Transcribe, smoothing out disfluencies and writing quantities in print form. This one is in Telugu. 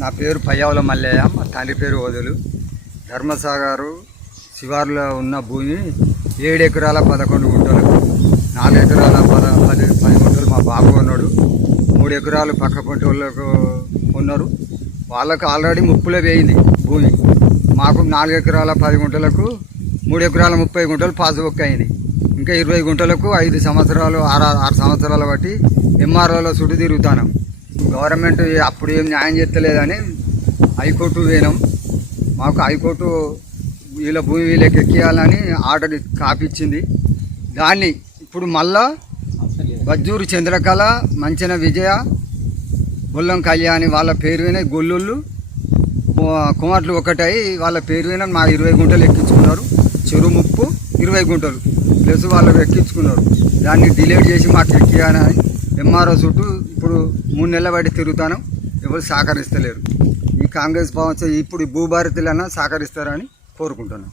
నా పేరు పయ్యావుల మల్లయ్య, మా తండ్రి పేరు ఓదలు. ధర్మసాగరు శివారులో ఉన్న భూమి 7 ఎకరాల 11 గుంటలకు, 4 ఎకరాల 10 గుంటలు మా బాబు ఉన్నాడు. 3 ఎకరాలు పక్క పంట వాళ్ళకు ఉన్నారు. వాళ్ళకు ఆల్రెడీ ముప్పులో వేయింది భూమి. మాకు 4 ఎకరాల 10 గుంటలకు 3 ఎకరాల 30 గుంటలు పాస్బుక్ అయింది. ఇంకా 20 గుంటలకు 5 సంవత్సరాలు 6 సంవత్సరాల బట్టి ఎంఆర్ఓలో చుట్టూ తిరుగుతాను. గవర్నమెంట్ అప్పుడు ఏం న్యాయం చేస్తలేదని హైకోర్టు పోయినాం. మాకు హైకోర్టు వీళ్ళ భూమి వీళ్ళకి ఎక్కియాలని ఆర్డర్ కాపీ ఇచ్చింది. దాన్ని ఇప్పుడు మళ్ళా బజ్జూరు చంద్రకళ, మంచెన విజయ, బొల్లం కళ్యాణి వాళ్ళ పేరు విన గొల్లుళ్ళు కుమార్లు ఒకటాయి వాళ్ళ పేరు విన మా 20 గుంటలు ఎక్కించుకున్నారు. చెరువు ముప్పు 20 గుంటలు ప్లస్ వాళ్ళకు ఎక్కించుకున్నారు. దాన్ని డిలీట్ చేసి మాకు ఎక్కియాలని ఎంఆర్ఓ చుట్టూ ఇప్పుడు 3 నెలల బట్టి తిరుగుతాను. ఎవరు సహకరిస్తలేరు. ఈ కాంగ్రెస్ ప్రభుత్వం ఇప్పుడు భూభారతులన్నా సహకరిస్తారని కోరుకుంటున్నాను.